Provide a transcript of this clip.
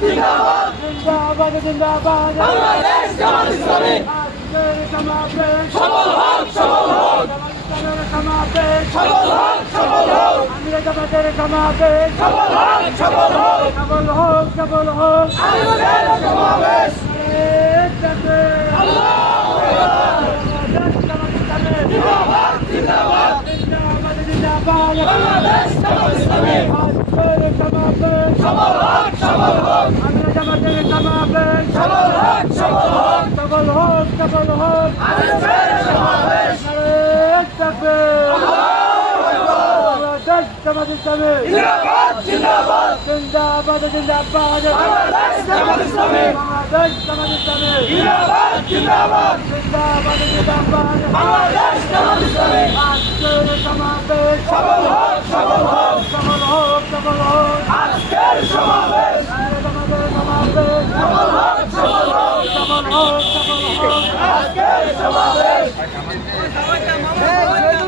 জিন্দাবাদ জিন্দাবাদ জিন্দাবাদ বাংলাদেশ জামাত ইসলামী আজকের সমাবেশ সফল হোক সফল হোক জামাতের সমাবেশ সফল হোক সফল হোক আমিরা জামাতের সমাবেশ সফল হোক সফল হোক সফল হোক সফল হোক আমাদের সমাবেশ আল্লাহু আকবার জিন্দাবাদ জিন্দাবাদ বাংলাদেশ জামাত ইসলামী সফল হোক সফল হোক সফল হোক সফল হোক আমাদের সমাবেশ জিন্দাবাদ জিন্দাবাদ জিন্দাবাদ জিন্দাবাদ বাংলাদেশ জামাত ইসলামী বাংলাদেশ জামাত ইসলামী জিন্দাবাদ জিন্দাবাদ জিন্দাবাদ জিন্দাবাদ বাংলাদেশ জামাত ইসলামী আজকের সমাবেশ সফল হোক সফল হোক সফল হোক সফল হোক আজকের সমাবেশ আমাদের সমাবেশ সফল হোক সফল হোক সফল হোক সফল হোক আজকের সমাবেশ